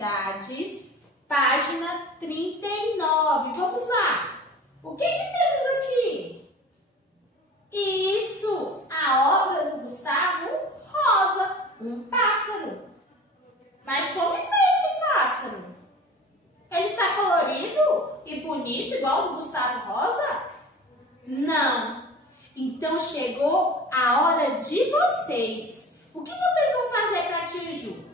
atividades, página 39. Vamos lá. O que temos aqui? Isso, a obra do Gustavo Rosa, um pássaro. Mas como está esse pássaro? Ele está colorido e bonito igual o do Gustavo Rosa? Não. Então chegou a hora de vocês. O que vocês vão fazer para a tia Ju?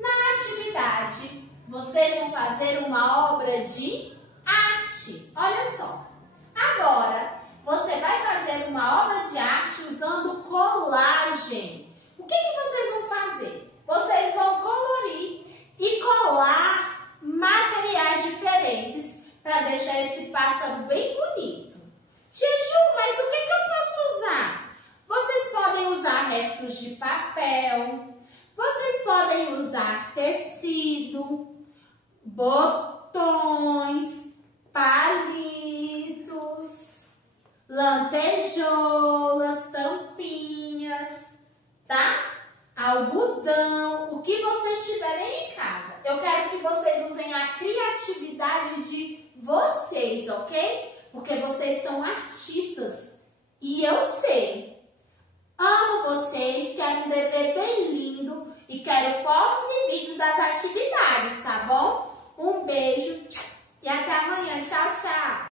Na atividade, vocês vão fazer uma obra de arte. Olha só. Agora, você vai fazer uma obra de arte usando colagem. O que vocês vão fazer? Vocês vão colorir e colar materiais diferentes para deixar esse pássaro bem bonito. Tia Ju, mas o que eu posso usar? Vocês podem usar restos de papel, vocês podem usar tecido, botões, palitos, lantejoulas, tampinhas, tá? Algodão, o que vocês tiverem em casa. Eu quero que vocês usem a criatividade de vocês, ok? Porque vocês são artistas.